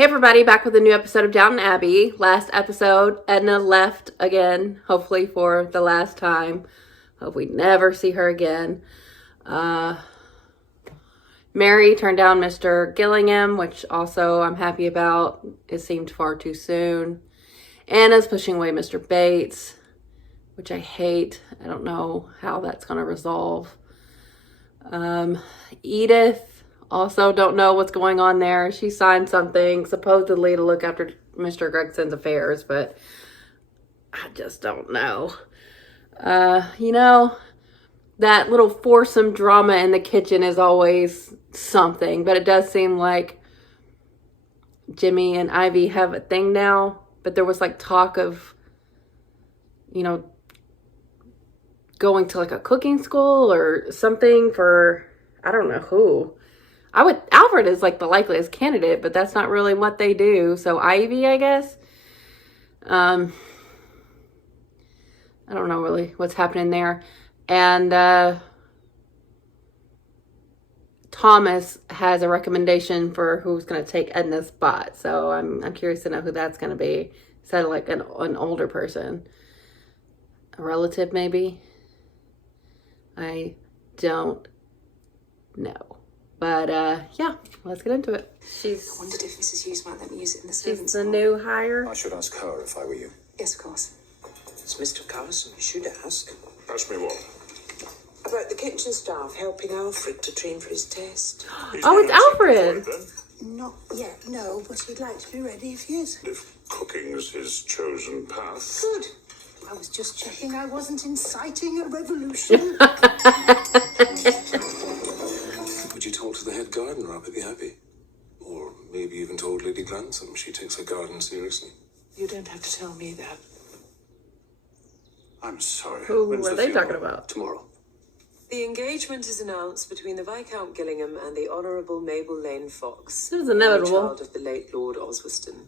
Hey everybody, back with a new episode of Downton Abbey. Last episode, Edna left again, hopefully for the last time. Hope we never see her again. Mary turned down Mr. Gillingham, which also I'm happy about. It seemed far too soon. Anna's pushing away Mr. Bates, which I hate. I don't know how that's going to resolve. Edith, also don't know what's going on there. She signed something supposedly to look after Mr. Gregson's affairs, but I just don't know. That little foursome drama in the kitchen is always something, but it does seem like Jimmy and Ivy have a thing now, but there was like talk of, going to like a cooking school or something for, I don't know who. Alfred is like the likeliest candidate, but that's not really what they do. So Ivy, I guess. I don't know really what's happening there. And Thomas has a recommendation for who's going to take Edna's spot. So I'm curious to know who that's going to be. Is that like an older person? A relative maybe? I don't know. But, yeah, let's get into it. I wondered if Mrs. Hughes might let me use it in the servants' She's the hall. new hire. I should ask her if I were you. Yes, of course. It's Mr. Carson, you should ask. Ask me what? About the kitchen staff helping Alfred to train for his test. Oh, it's Alfred. Not yet, no, but he'd like to be ready if he is. If cooking's his chosen path. Good. I was just checking I wasn't inciting a revolution. Would you talk to the head gardener up at the Abbey? Or maybe even told Lady Grantham she takes her garden seriously? You don't have to tell me that. I'm sorry. Who When's were the they funeral? talking about? Tomorrow. The engagement is announced between the Viscount Gillingham and the Honourable Mabel Lane Fox. This is only inevitable. child of the late Lord Osweston.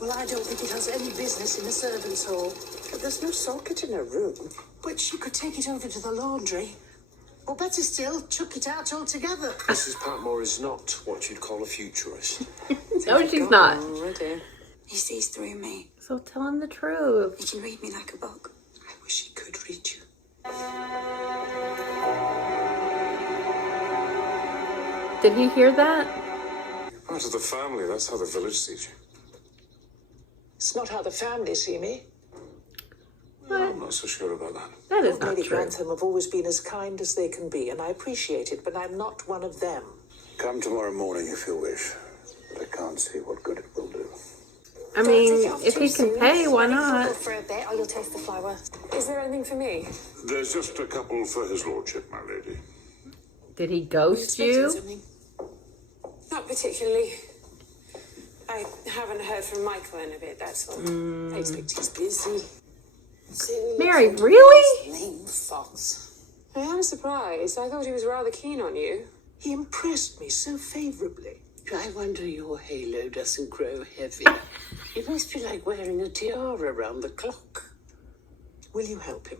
Well, I don't think it has any business in the servants' hall. But there's no socket in her room. But she could take it over to the laundry. Or better still, chuck it out altogether. Mrs. Patmore is not what you'd call a futurist. No, she's not. Already. He sees through me. So tell him the truth. He can read me like a book. I wish he could read you. Did he hear that? Part of the family, that's how the village sees you. It's not how the family see me. Well, I'm not so sure about that. That is Lord not Lady true. Grantham have always been as kind as they can be, and I appreciate it, but I'm not one of them. Come tomorrow morning if you wish. But I can't see what good it will do. I mean, if he can pay, why not? For a bit, or you'll taste the flour. Is there anything for me? There's just a couple for his lordship, my lady. Did he ghost you? Something? Not particularly. I haven't heard from Michael in a bit, that's all. I expect he's busy. Mary, really? Lame fox. I am surprised. I thought he was rather keen on you. He impressed me so favorably. I wonder your halo doesn't grow heavy. It must be like wearing a tiara around the clock. Will you help him?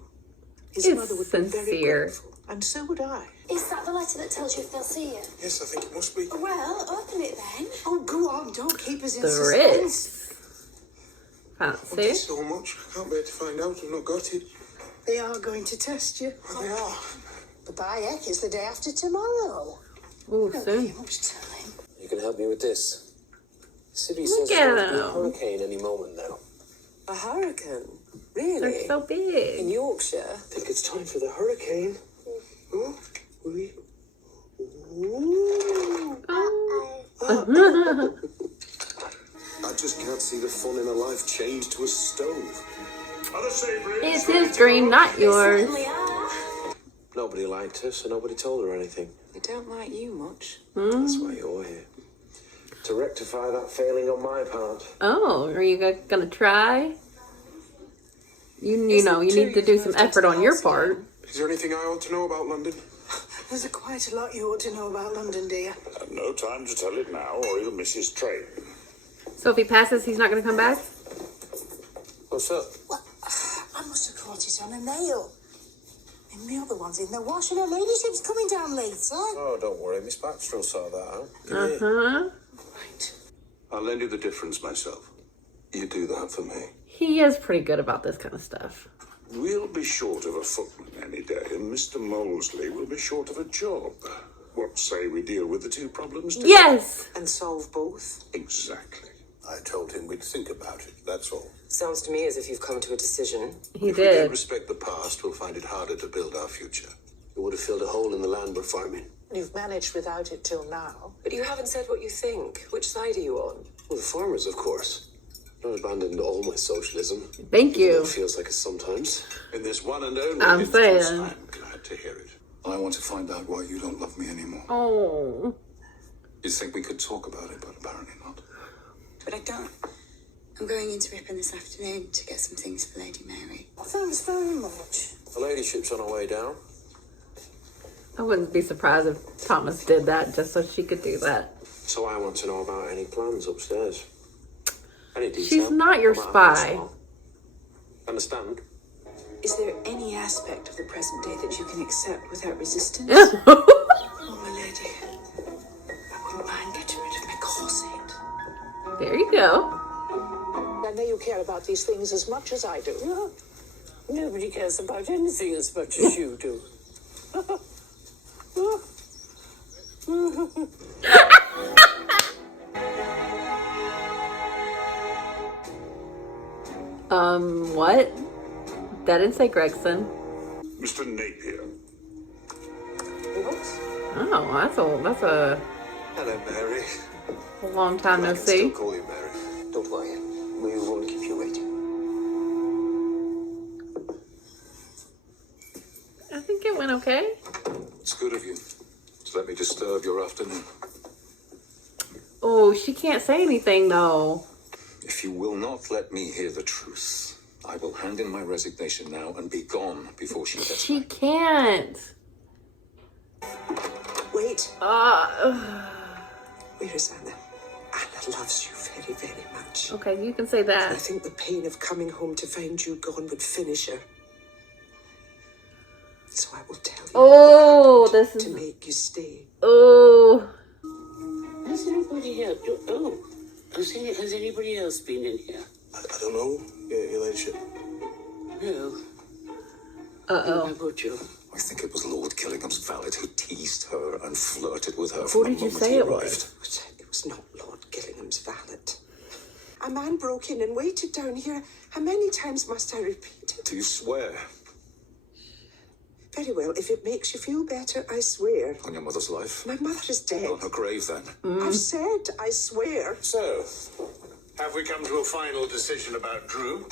His He's mother would be very sincere. grateful, and so would I. Is that the letter that tells you if they'll see you? Yes, I think it must be. Well, open it then. Oh, go on, don't keep us in The suspense. Ritz. Thank you Fancy. so much. I can't bear to find out I've not got it. They are going to test you. They are. The Bayek is the day after tomorrow. Ooh, Don't soon. pay much time. You can help me with this. City Look says at there's going to be a him. hurricane any moment now. A hurricane? They're Really? so In big. Yorkshire? I think it's time for the hurricane. Oh, we. I just can't see the fun in a life chained to a stove. It's his dream, not yours. Certainly are. Nobody liked her, so nobody told her anything. They don't like you much. That's why you're here. To rectify that failing on my part. Oh, are you gonna try? You know, you need to do some effort on your part. Is there anything I ought to know about London? There's quite a lot you ought to know about London, dear. No time to tell it now, or he'll miss his train. So if he passes, he's not gonna come back? What's up? What? I must have caught it on a nail. And the other one's in the wash, and her ladyship's coming down later. Oh, don't worry. Miss Baxter will sort that out. Uh-huh. Right. I'll lend you the difference myself. You do that for me. He is pretty good about this kind of stuff. We'll be short of a footman any day, and Mr. Molesley will be short of a job. What say we deal with the two problems together? Yes! And solve both? Exactly. I told him we'd think about it, that's all. Sounds to me as if you've come to a decision. He If we don't did. respect the past, we'll find it harder to build our future. It would have filled a hole in the land we're farming. You've managed without it till now. But you haven't said what you think. Which side are you on? Well, the farmers, of course. Not abandoned all my socialism. Thank Even though you. it feels like it sometimes. In this one and only I'm instance, saying. I'm glad to hear it. I want to find out why you don't love me anymore. Oh. You think we could talk about it, but apparently not. But I don't. I'm going into Ripon this afternoon to get some things for Lady Mary. Thanks very much. The ladyship's on her way down. I wouldn't be surprised if Thomas did that just so she could do that. So I want to know about any plans upstairs. Any detail. She's not your No matter how spy. small. Understand? Is there any aspect of the present day that you can accept without resistance? Oh, Oh, my lady, I wouldn't mind getting rid of my corset. there you go. I know you care about these things as much as I do. No, nobody cares about anything as much as you do. What? That didn't say Gregson. Mr. Napier. Oh, that's a Hello, Mary. long time no I can still see. call you Mary. Don't worry. We won't keep you waiting. I think it went okay. It's good of you to let me disturb your afternoon. Oh, she can't say anything though. If you will not let me hear the truth, I will hand in my resignation now and be gone before she gets She back. can't. Wait, Where is Anna? Anna loves you very, very much. Okay, you can say I that. think the pain of coming home to find you gone would finish her. So I will tell you Oh, this to is. make you stay. Oh. Has anybody else? Has anybody else been in here? I don't know, your ladyship. No. Uh-oh. How about you? I think it was Lord Killingham's valet who teased her and flirted with her Who from the did you moment say he it arrived. was? It was not Lord Gillingham's valet. A man broke in and waited down here. How many times must I repeat it? Do you swear Very well, if it makes you feel better, I swear. on your mother's life? My mother is dead. On her grave, then. I've said I swear. So, have we come to a final decision about Drew?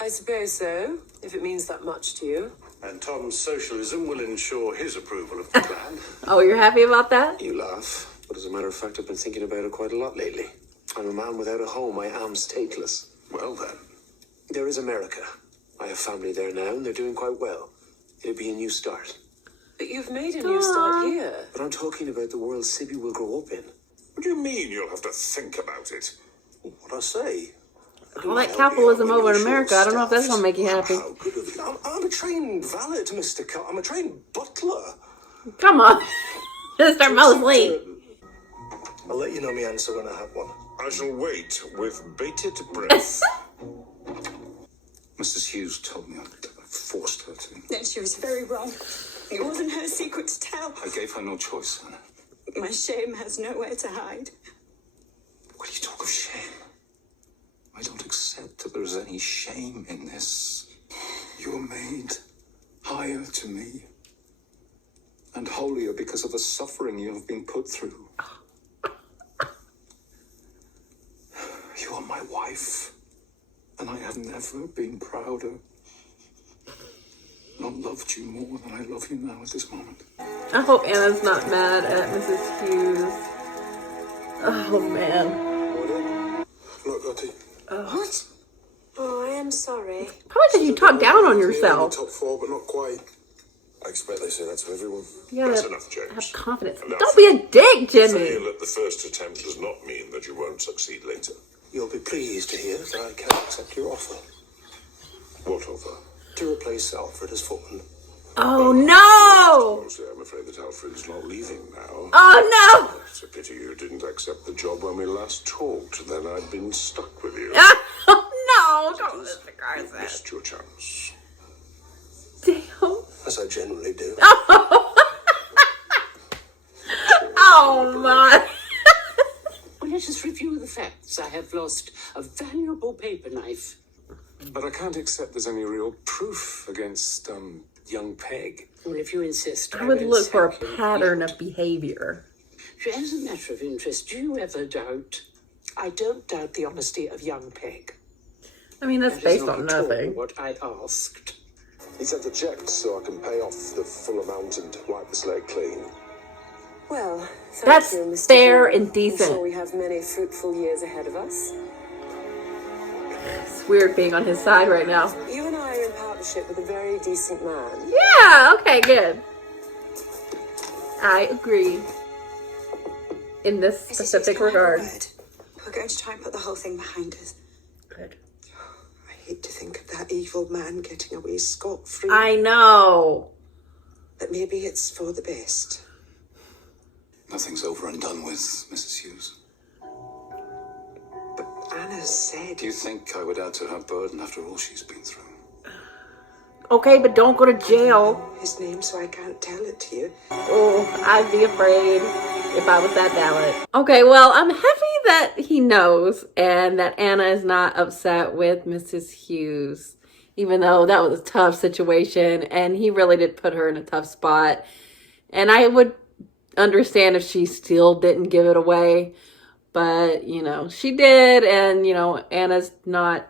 I suppose so, if it means that much to you. And Tom's socialism will ensure his approval of the plan. Oh, you're happy about that? You laugh, but as a matter of fact, I've been thinking about it quite a lot lately. I'm a man without a home. I am stateless. Well then, There is America. I have family there now, and they're doing quite well. It'll be a new start. But you've made a new start here. But I'm talking about the world Sibby will grow up in. what do you mean you'll have to think about it? What I say? All that capitalism over in America, I don't know if that's gonna make you happy. How good of you. I'm a trained valet, Mr. I'm a trained butler. Come on. Mr. Mosley. I'll let you know my answer when I have one. I shall wait with bated breath. Mrs. Hughes told me I forced her to. Then she was very wrong. It wasn't her secret to tell. I gave her no choice, Anna. My shame has nowhere to hide. Why do you talk of shame? I don't accept that there's any shame in this. You're made higher to me and holier because of the suffering you have been put through. You are my wife, and I have never been prouder, nor loved you more than I love you now at this moment. I hope Anna's not mad at Mrs. Hughes. Oh, man. Look, Lottie. What? Oh, I am sorry. Probably because you talk down on yourself. Top four, but not quite. I expect they say that to everyone. You That's gotta enough, James. have confidence. Enough. Don't be a dick, Jimmy. Fail at the first attempt does not mean that you won't succeed later. You'll be pleased to hear that I can accept your offer What offer? to replace Alfred as foreman. Oh no! Honestly, I'm afraid that Alfred's not leaving now. Oh no! It's a pity you didn't accept the job when we last talked. Then I'd been stuck with you. Oh no! Don't, Mr. You Carson. missed your chance. Damn. As I generally do. Oh my. Well, let us review the facts. I have lost a valuable paper knife. But I can't accept there's any real proof against, young Peg. Well, if you insist, I would won't look for a sack you. pattern of behavior. As a matter of interest, do you ever doubt? I don't doubt the honesty of young Peg. I mean, that's That is based not on at all nothing. what I asked. He sent a check so I can pay off the full amount and wipe the slate clean. Well, thank That's you, Mr. fair Freeman. and decent. I'm sure we have many fruitful years ahead of us. It's weird being on his side right now. You and I are in partnership with a very decent man. Yeah, okay, good. I agree. In this Mrs. specific can I have a regard. word? We're going to try and put the whole thing behind us. Good. I hate to think of that evil man getting away scot-free. I know. But maybe it's for the best. Nothing's over and done with, Mrs. Hughes. But Anna said... Do you think I would add to her burden after all she's been through? Okay, but don't go to jail. His name, so I can't tell it to you. Oh, I'd be afraid if I was that valid. Okay, well, I'm happy that he knows and that Anna is not upset with Mrs. Hughes, even though that was a tough situation and he really did put her in a tough spot. And I would understand if she still didn't give it away, but, you know, she did, and, you know, Anna's not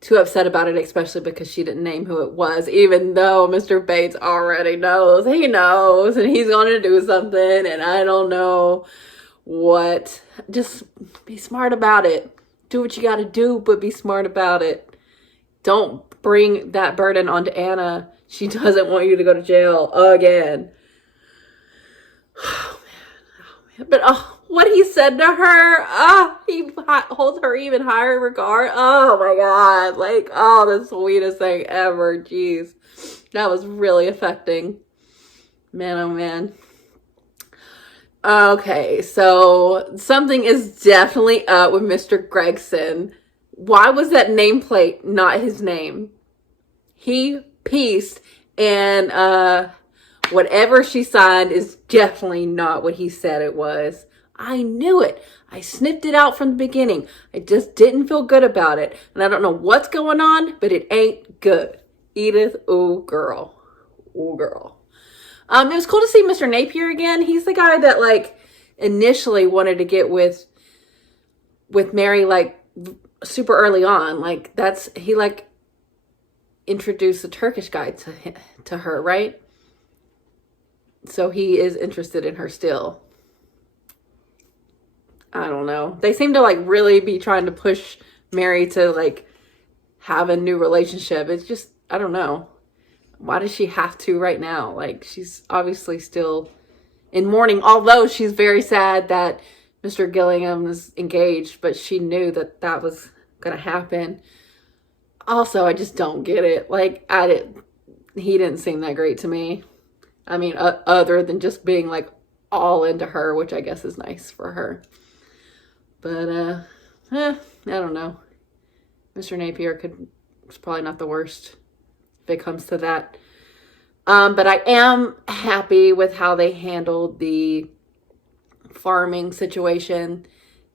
too upset about it, especially because she didn't name who it was, even though Mr. Bates already knows. He knows, and he's going to do something, and I don't know what. Just be smart about it. Do what you got to do, but be smart about it. Don't bring that burden onto Anna. She doesn't want you to go to jail again. Oh, man. But, what he said to her, he holds her even higher regard. Oh my God. Like, the sweetest thing ever. Jeez. That was really affecting. Man, oh man. Okay, so something is definitely up with Mr. Gregson. Why was that nameplate not his name? He pieced, and whatever she signed is definitely not what he said it was. I knew it. I sniffed it out from the beginning. I just didn't feel good about it. And I don't know what's going on, but it ain't good. Edith, ooh, girl. Ooh, girl. It was cool to see Mr. Napier again. He's the guy that, like, initially wanted to get with Mary, like, super early on. Like, he, like, introduced the Turkish guy to her, right? So he is interested in her still. I don't know. They seem to, like, really be trying to push Mary to, like, have a new relationship. It's just, I don't know. Why does she have to right now? Like, she's obviously still in mourning, although she's very sad that Mr. Gillingham is engaged, but she knew that that was going to happen. Also, I just don't get it. Like, he didn't seem that great to me. I mean, other than just being, like, all into her, which I guess is nice for her. But, I don't know. Mr. Napier is probably not the worst if it comes to that. But I am happy with how they handled the farming situation.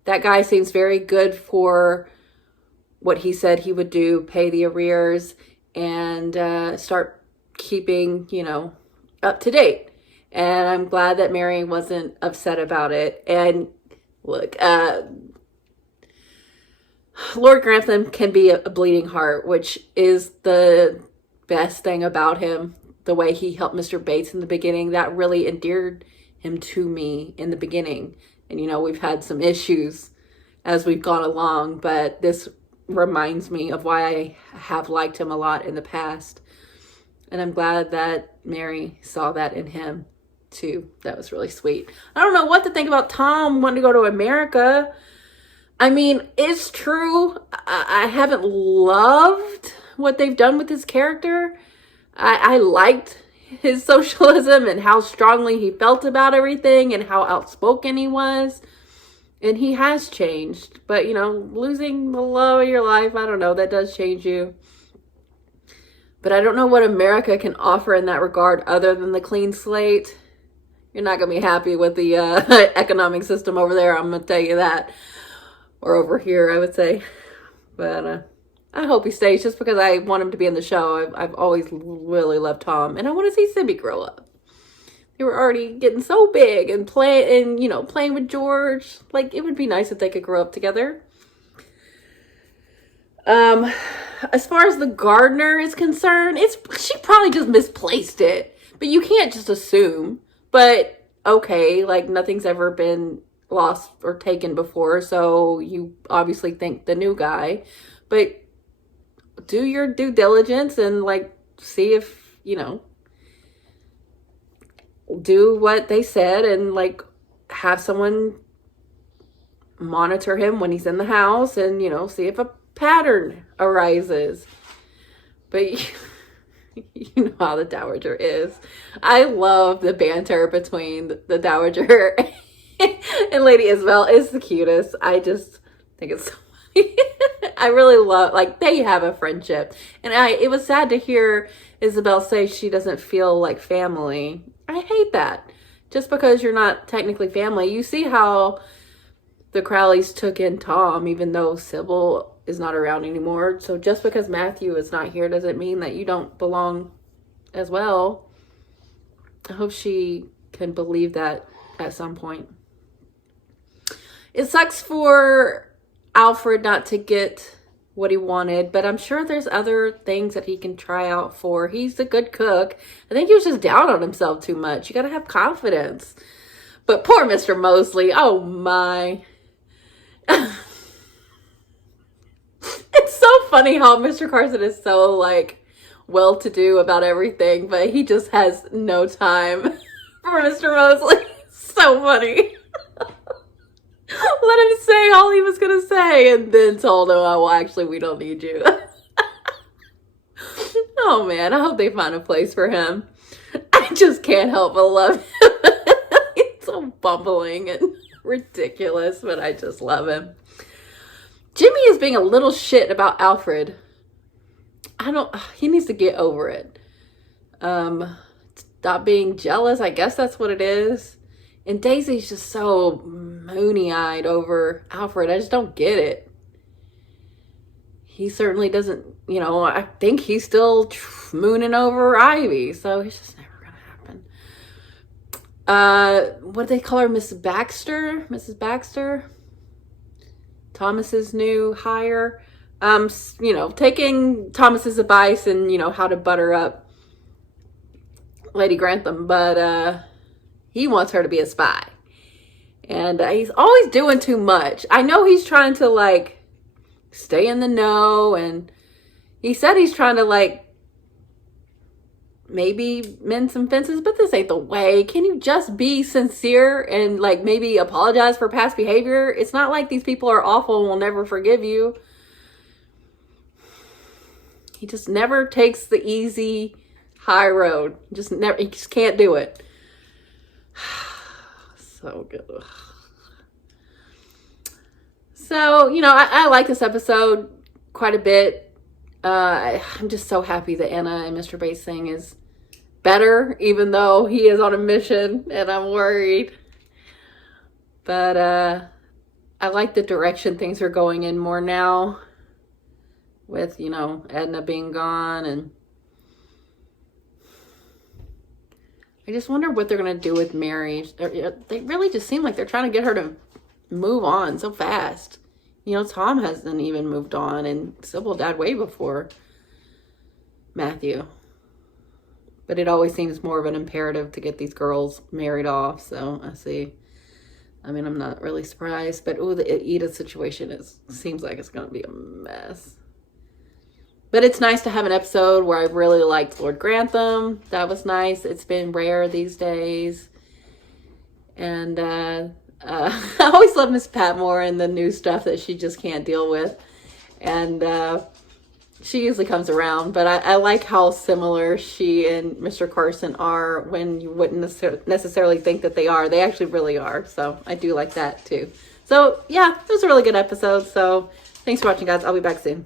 That guy seems very good for what he said he would do, pay the arrears and start keeping, you know, up to date. And I'm glad that Mary wasn't upset about it. And look, Lord Grantham can be a bleeding heart, which is the best thing about him. The way he helped Mr. Bates in the beginning, that really endeared him to me in the beginning. And, you know, we've had some issues as we've gone along, but this reminds me of why I have liked him a lot in the past. And I'm glad that Mary saw that in him too. That was really sweet. I don't know what to think about Tom wanting to go to America. I mean, it's true. I haven't loved what they've done with his character. I liked his socialism and how strongly he felt about everything and how outspoken he was. And he has changed. But, you know, losing the love of your life, I don't know, that does change you. But I don't know what America can offer in that regard other than the clean slate. You're not going to be happy with the economic system over there, I'm going to tell you that. Or over here, I would say. But I hope he stays just because I want him to be in the show. I've always really loved Tom. And I want to see Sibby grow up. They were already getting so big and playing with George. Like, it would be nice if they could grow up together. As far as the gardener is concerned, she probably just misplaced it. But you can't just assume. But, okay, like, nothing's ever been lost or taken before, so you obviously think the new guy. But do your due diligence and, like, see if, you know, do what they said and, like, have someone monitor him when he's in the house and, you know, see if a pattern arises. But you know how the Dowager is. I love the banter between the Dowager and Lady Isabel. It's the cutest. I just think it's so funny. I really love, like, they have a friendship. And it was sad to hear Isabel say she doesn't feel like family. I hate that. Just because you're not technically family. You see how the Crowleys took in Tom, even though Sybil is not around anymore. So just because Matthew is not here doesn't mean that you don't belong as well. I hope she can believe that at some point. It sucks for Alfred not to get what he wanted, but I'm sure there's other things that he can try out for. He's a good cook. I think he was just down on himself too much. You gotta have confidence. But poor Mr. Mosley, oh my. It's so funny how Mr. Carson is so, like, well-to-do about everything, but he just has no time for Mr. Mosley. So funny. Let him say all he was going to say and then told him, oh, well, actually, we don't need you. Oh, man, I hope they find a place for him. I just can't help but love him. He's so bumbling and ridiculous, but I just love him. Jimmy is being a little shit about Alfred. He needs to get over it. Stop being jealous. I guess that's what it is. And Daisy's just so moony-eyed over Alfred. I just don't get it. He certainly doesn't, you know, I think he's still mooning over Ivy. So it's just never going to happen. What do they call her? Mrs. Baxter? Thomas's new hire. You know, taking Thomas's advice and, you know, how to butter up Lady Grantham. But, he wants her to be a spy. And he's always doing too much. I know he's trying to, like, stay in the know. And he said he's trying to, like, maybe mend some fences. But this ain't the way. Can you just be sincere and, like, maybe apologize for past behavior? It's not like these people are awful and will never forgive you. He just never takes the easy, high road. He just can't do it. So good. So, you know, I like this episode quite a bit. I'm just so happy that Anna and Mr. Bates thing is better, even though he is on a mission and I'm worried. But I like the direction things are going in more now with, you know, Edna being gone. And I just wonder what they're going to do with Mary. They really just seem like they're trying to get her to move on so fast. You know, Tom hasn't even moved on, and Sybil died way before Matthew. But it always seems more of an imperative to get these girls married off, so I see. I mean, I'm not really surprised, but the Edith situation seems like it's going to be a mess. But it's nice to have an episode where I really liked Lord Grantham. That was nice. It's been rare these days. And I always love Miss Patmore and the new stuff that she just can't deal with. And she usually comes around, but I like how similar she and Mr. Carson are when you wouldn't necessarily think that they are. They actually really are. So I do like that too. So yeah, it was a really good episode. So thanks for watching, guys. I'll be back soon.